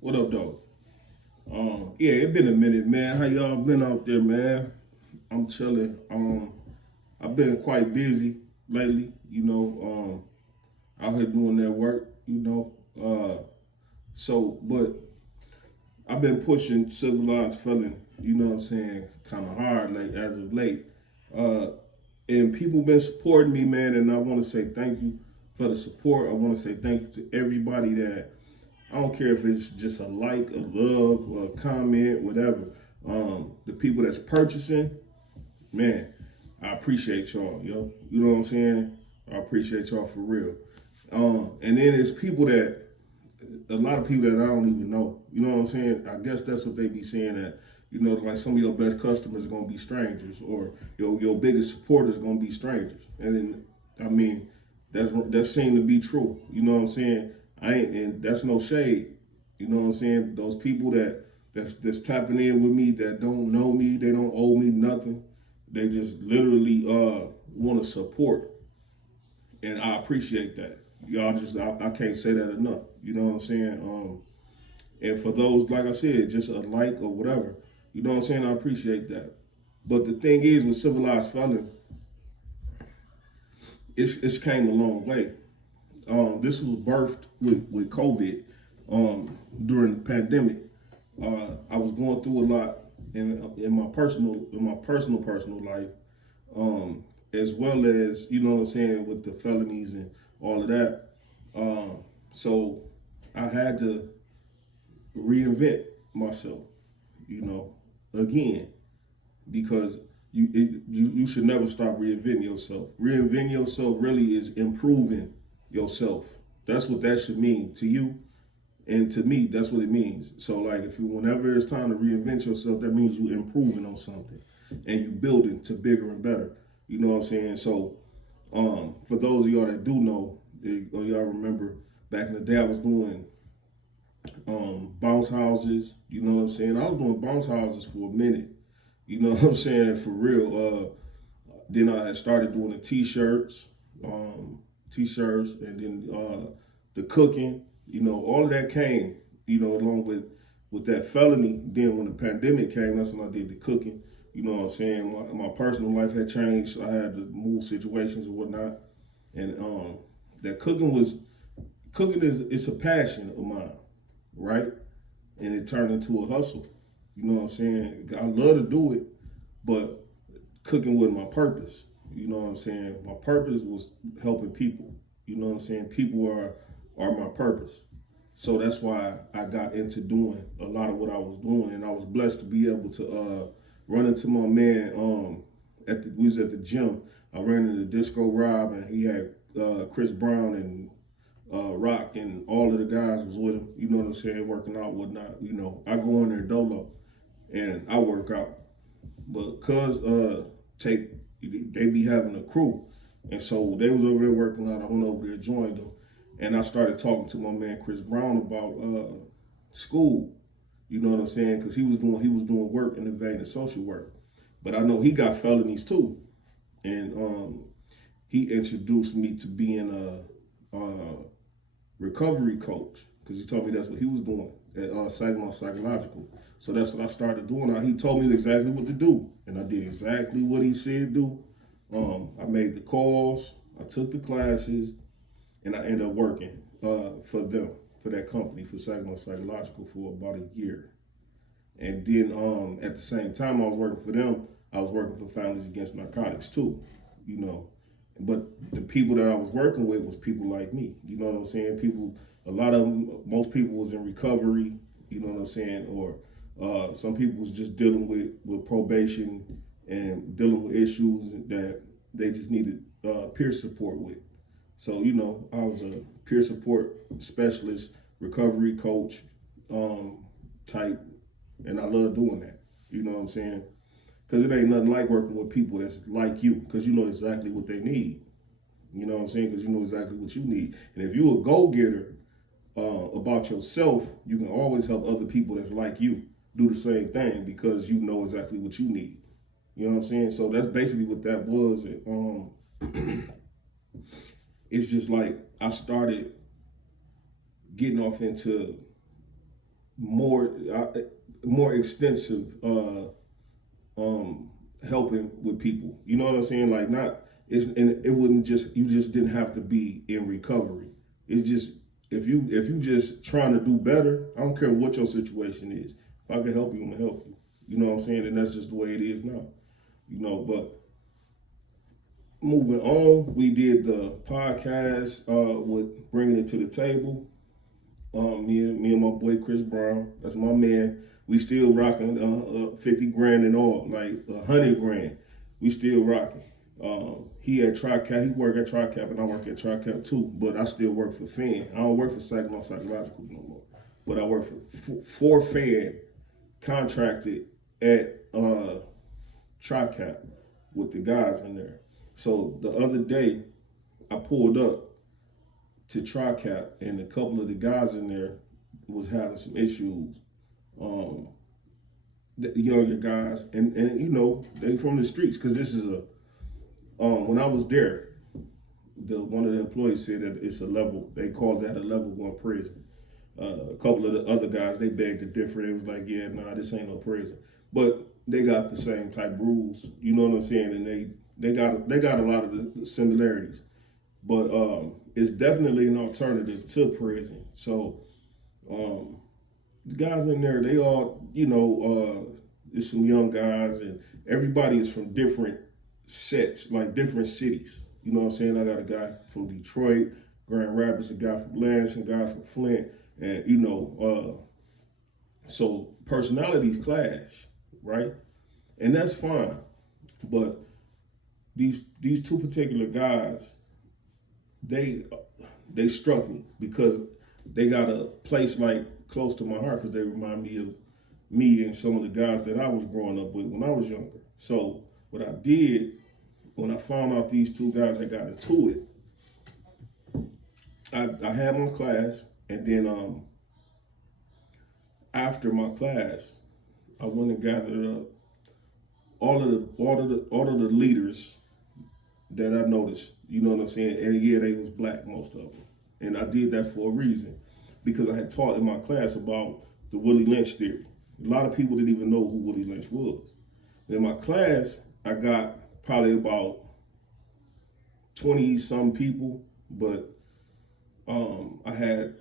What up, though? Yeah, it been a minute, man. How y'all been out there, man? I'm chilling. I've been quite busy lately, out here doing that work. But I've been pushing Civilized Felon, what I'm saying, kind of hard as of late. Uh, and people been supporting me, man, and I want to say thank you for the support. I want to say thank you to everybody that I don't care if it's just a like, a love, or a comment, whatever. The people that's purchasing, man, I appreciate y'all, yo. You know what I'm saying? I appreciate y'all for real. And then it's people that, a lot of people that I don't even know. You know what I'm saying? I guess that's what they be saying that, like some of your best customers are gonna be strangers, or your biggest supporters are gonna be strangers. And then, I mean, that seemed to be true. You know what I'm saying? I ain't, and that's no shade. You know what I'm saying? Those people that's tapping in with me that don't know me, they don't owe me nothing. They just literally want to support, and I appreciate that. Y'all just I can't say that enough. You know what I'm saying? And for those, like I said, just a like or whatever, you know what I'm saying? I appreciate that. But the thing is, with Civilized Felon, it's came a long way. This was birthed with COVID during the pandemic. I was going through a lot in my personal life, as well as, you know what I'm saying, with the felonies and all of that. So I had to reinvent myself, again, because you should never stop reinventing yourself. Reinventing yourself really is improving yourself. That's what that should mean to you. And to me, that's what it means. So, like, whenever it's time to reinvent yourself, that means you improving on something and you building to bigger and better. You know what I'm saying? So, for those of y'all that do know, or y'all remember, back in the day, I was doing bounce houses. You know what I'm saying? I was doing bounce houses for a minute. You know what I'm saying? For real. Then I had started doing the t-shirts, and then the cooking. All of that came, along with that felony. Then when the pandemic came, that's when I did the cooking. You know what I'm saying? My personal life had changed. So I had to move situations and whatnot. And that cooking is it's a passion of mine, right? And it turned into a hustle. You know what I'm saying? I love to do it, but cooking was my purpose. You know what I'm saying? My purpose was helping people. You know what I'm saying? People are my purpose. So that's why I got into doing a lot of what I was doing, and I was blessed to be able to run into my man. We was at the gym. I ran into Disco Rob, and he had Chris Brown and Rock, and all of the guys was with him. You know what I'm saying? Working out, whatnot. I go in there dolo, and I work out, but they be having a crew, and so they was over there working out. I went over there, joined them. And I started talking to my man Chris Brown about school. You know what I'm saying? Because he was doing work in the vein of social work, but I know he got felonies too, and he introduced me to being a recovery coach, because he told me that's what he was doing at Psychological. So that's what I started doing. He told me exactly what to do, and I did exactly what he said do. I made the calls, I took the classes, and I ended up working for that company, for Psychological, for about a year. And then at the same time I was working for them, I was working for Families Against Narcotics too, But the people that I was working with was people like me, you know what I'm saying? Most people was in recovery, you know what I'm saying? Or some people was just dealing with probation and dealing with issues that they just needed peer support with. So, I was a peer support specialist, recovery coach type, and I love doing that. You know what I'm saying? Because it ain't nothing like working with people that's like you, because you know exactly what they need. You know what I'm saying? Because you know exactly what you need. And if you're a go-getter about yourself, you can always help other people that's like you do the same thing, because you know exactly what you need. You know what I'm saying? So that's basically what that was. It's just like I started getting off into more more extensive helping with people. You know what I'm saying? Like not it's and it wouldn't just you just didn't have to be in recovery. It's just if you just trying to do better, I don't care what your situation is. If I can help you, I'm gonna help you. You know what I'm saying? And that's just the way it is now. You know, but moving on, we did the podcast with bringing it to the table. Me and my boy Chris Brown, that's my man. We still rocking 50 grand and all, like 100 grand. We still rocking. He at TriCap, he work at TriCap, and I work at TriCap too. But I still work for Fan. I don't work for Psychological no more. But I work for Fan, contracted at TriCap with the guys in there. So the other day, I pulled up to TriCap, and a couple of the guys in there was having some issues. The younger guys, and you know, they from the streets, because this is a when I was there, one of the employees said that it's a level, they called that a level 1 prison. A couple of the other guys, they begged to differ. They was like, yeah, nah, this ain't no prison. But they got the same type rules, you know what I'm saying? And they got a lot of the similarities. But it's definitely an alternative to prison. So the guys in there, they all, you know, there's some young guys, and everybody is from different sets, like different cities. You know what I'm saying? I got a guy from Detroit, Grand Rapids, a guy from Lansing, a guy from Flint, and you know, so personalities clash, right? And that's fine. But these two particular guys, they struck me because they got a place like close to my heart, because they remind me of me and some of the guys that I was growing up with when I was younger. So what I did when I found out these two guys had got into it, I had my class, and then after my class, I went and gathered up all of the leaders that I noticed. You know what I'm saying? And yeah, they was black, most of them. And I did that for a reason, because I had taught in my class about the Willie Lynch theory. A lot of people didn't even know who Willie Lynch was. In my class, I got probably about 20-some people, but I had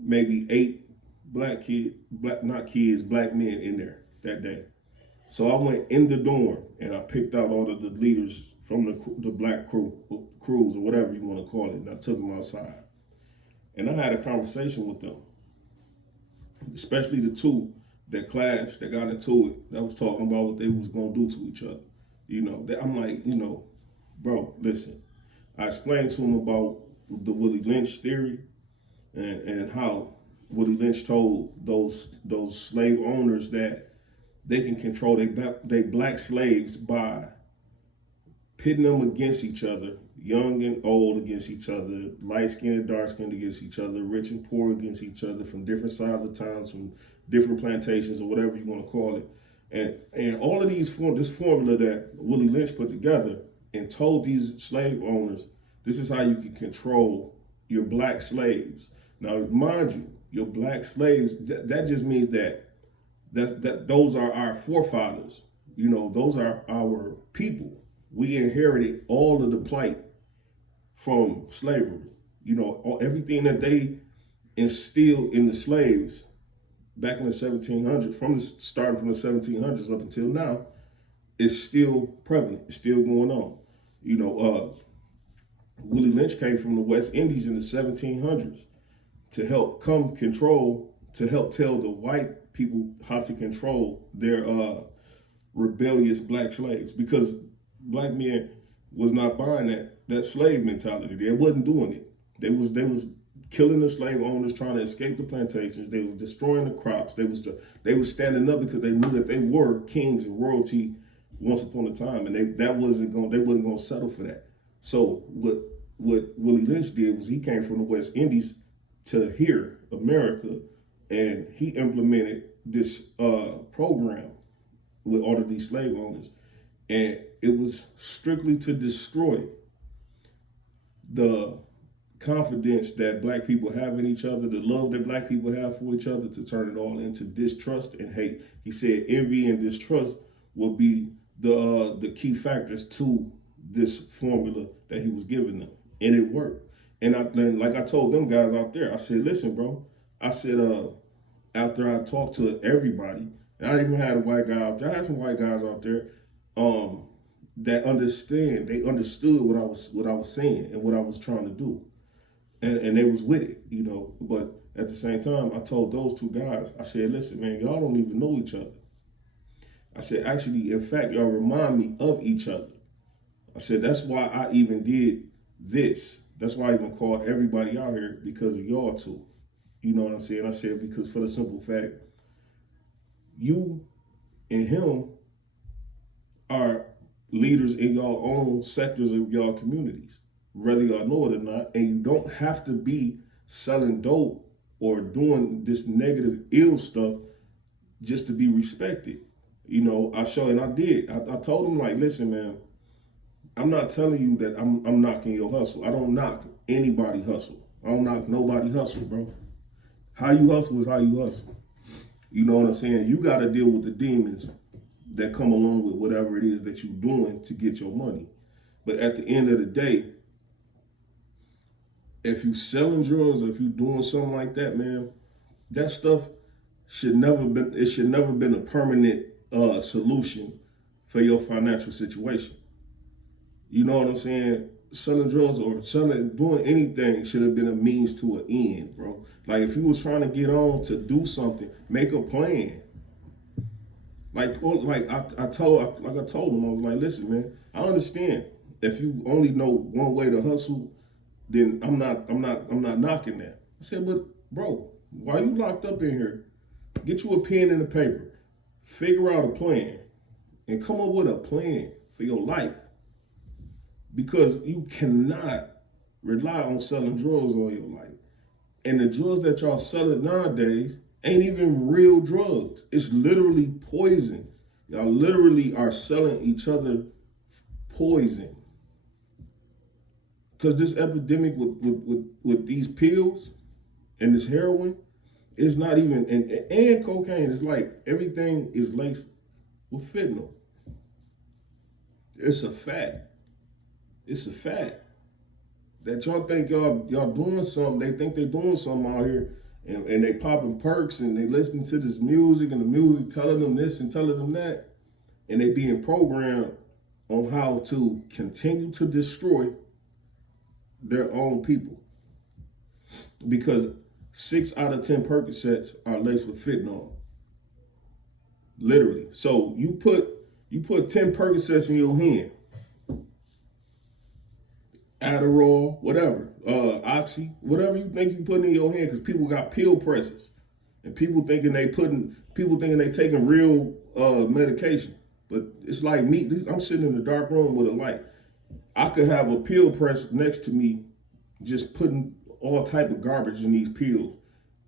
maybe 8 black men in there that day. So I went in the dorm and I picked out all of the leaders from the black crews, or whatever you want to call it, and I took them outside. And I had a conversation with them, especially the two that clashed, that got into it, that was talking about what they was going to do to each other. You know, I'm like, you know, bro, listen. I explained to him about the Willie Lynch theory and how Willie Lynch told those slave owners that they can control their black slaves by pitting them against each other, young and old against each other, light-skinned and dark-skinned against each other, rich and poor against each other, from different sides of towns, from different plantations, or whatever you want to call it. And all of this formula that Willie Lynch put together and told these slave owners, this is how you can control your black slaves. Now, mind you, your black slaves, that just means that those are our forefathers. You know, those are our people. We inherited all of the plight from slavery. You know, everything that they instilled in the slaves back in the 1700s, starting from the 1700s up until now, is still prevalent. It's still going on. You know, Willie Lynch came from the West Indies in the 1700s to help tell the white people how to control their rebellious black slaves, because black men was not buying that slave mentality. They wasn't doing it. They was killing the slave owners, trying to escape the plantations. They was destroying the crops. They was standing up because they knew that they were kings and royalty once upon a time, and they wasn't going to settle for that. So what Willie Lynch did was he came from the West Indies to here, America, and he implemented this program with all of these slave owners, and it was strictly to destroy the confidence that black people have in each other, the love that black people have for each other, to turn it all into distrust and hate. He said envy and distrust will be the key factors to this formula that he was giving them, and it worked. And then, like I told them guys out there, I said, listen, bro. I said, after I talked to everybody, and I even had a white guy out there. I had some white guys out there that understand. They understood what I was saying and what I was trying to do, and they was with it, you know. But at the same time, I told those two guys, I said, listen, man, y'all don't even know each other. I said, actually, in fact, y'all remind me of each other. I said, that's why I even did this. That's why I even called everybody out here, because of y'all two. You know what I'm saying? I said, because for the simple fact, you and him are leaders in your own sectors of your communities, whether y'all know it or not. And you don't have to be selling dope or doing this negative, ill stuff just to be respected. You know, I did. I told him, like, listen, man, I'm not telling you that I'm knocking your hustle. I don't knock anybody hustle. I don't knock nobody hustle, bro. How you hustle is how you hustle. You know what I'm saying? You got to deal with the demons that come along with whatever it is that you're doing to get your money. But at the end of the day, if you selling drugs or if you doing something like that, man, that stuff should never been a permanent solution for your financial situation. You know what I'm saying? Selling drugs or doing anything should have been a means to an end, bro. Like, if you was trying to get on to do something, make a plan. I told him, I was like, listen, man, I understand if you only know one way to hustle, then I'm not knocking that. I said, but bro, while you locked up in here, get you a pen and a paper, figure out a plan, and come up with a plan for your life. Because you cannot rely on selling drugs all your life. And the drugs that y'all selling nowadays ain't even real drugs. It's literally poison. Y'all literally are selling each other poison. Because this epidemic with these pills and this heroin is not even, and cocaine, is like everything is laced with fentanyl. It's a fact. It's a fact that y'all think y'all doing something. They think they're doing something out here, and they popping perks and they listening to this music, and the music telling them this and telling them that, and they being programmed on how to continue to destroy their own people. Because 6 out of 10 Percocets are laced with fentanyl. Literally. So you put 10 Percocets in your hand. Adderall, whatever, Oxy, whatever you think you put in your hand, because people got pill presses, and people thinking they taking real medication. But it's like me. I'm sitting in the dark room with a light. I could have a pill press next to me, just putting all type of garbage in these pills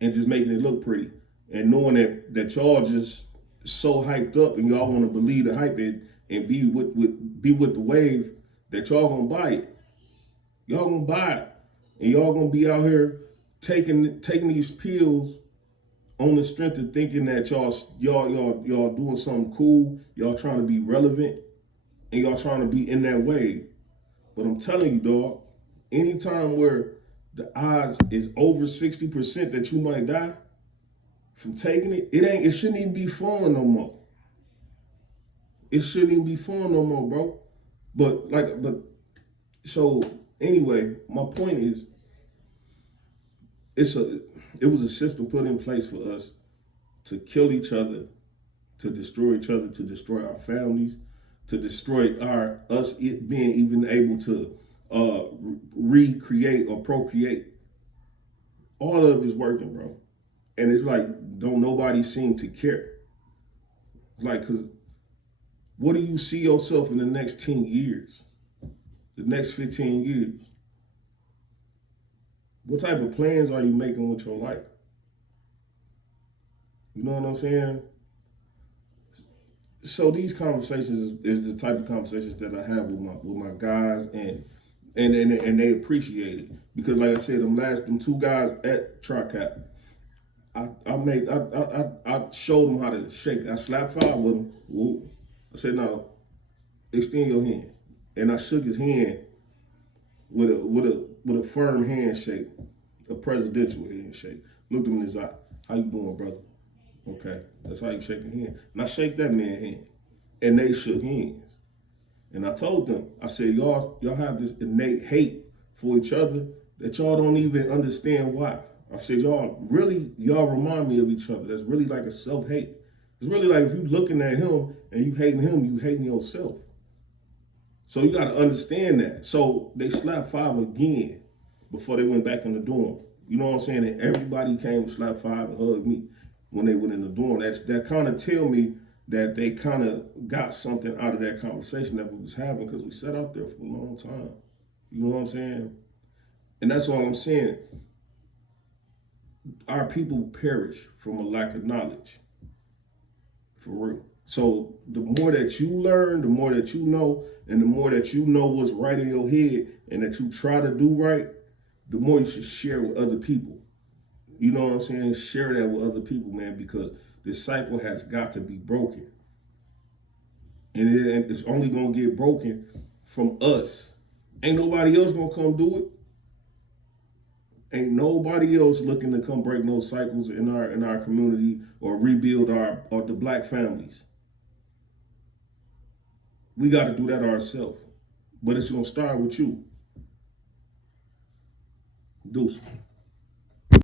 and just making it look pretty, and knowing that y'all just so hyped up and y'all want to believe the hype and be with the wave, that y'all gonna buy it. Y'all gonna buy it, and y'all gonna be out here taking these pills on the strength of thinking that y'all doing something cool. Y'all trying to be relevant, and y'all trying to be in that wave. But I'm telling you, dog, anytime where the odds is over 60% that you might die from taking it, it shouldn't even be fun no more. It shouldn't even be fun no more, bro. So anyway, my point is, it was a system put in place for us to kill each other, to destroy each other, to destroy our families, to destroy us being even able to recreate or procreate. All of it is working, bro. And it's like, don't nobody seem to care. Like, because what do you see yourself in the next 10 years? The next 15 years? What type of plans are you making with your life? You know what I'm saying? So these conversations is the type of conversations that I have with my guys, and and they appreciate it because, like I said, them two guys at TriCap, I showed them how to shake. I slapped five with them. Whoop. I said, "Now, extend your hand," and I shook his hand with a firm handshake, a presidential handshake. Looked him in his eye. How you doing, brother? Okay, that's how you shake a hand. And I shake that man's hand, and they shook hands. And I told them, I said, y'all have this innate hate for each other that y'all don't even understand why. I said, y'all remind me of each other. That's really like a self-hate. It's really like if you looking at him and you hating him, you hating yourself. So you got to understand that. So they slapped five again before they went back in the dorm. You know what I'm saying? And everybody came, slapped five, and hugged me when they went in the dorm. That kind of tell me that they kind of got something out of that conversation that we was having because we sat out there for a long time. You know what I'm saying? And that's all I'm saying. Our people perish from a lack of knowledge. For real. So the more that you learn, the more that you know, and the more that you know what's right in your head and that you try to do right, the more you should share with other people. You know what I'm saying? Share that with other people, man, because this cycle has got to be broken. And it's only going to get broken from us. Ain't nobody else going to come do it. Ain't nobody else looking to come break no cycles in our community or rebuild the black families. We got to do that ourselves. But it's going to start with you. Deuce.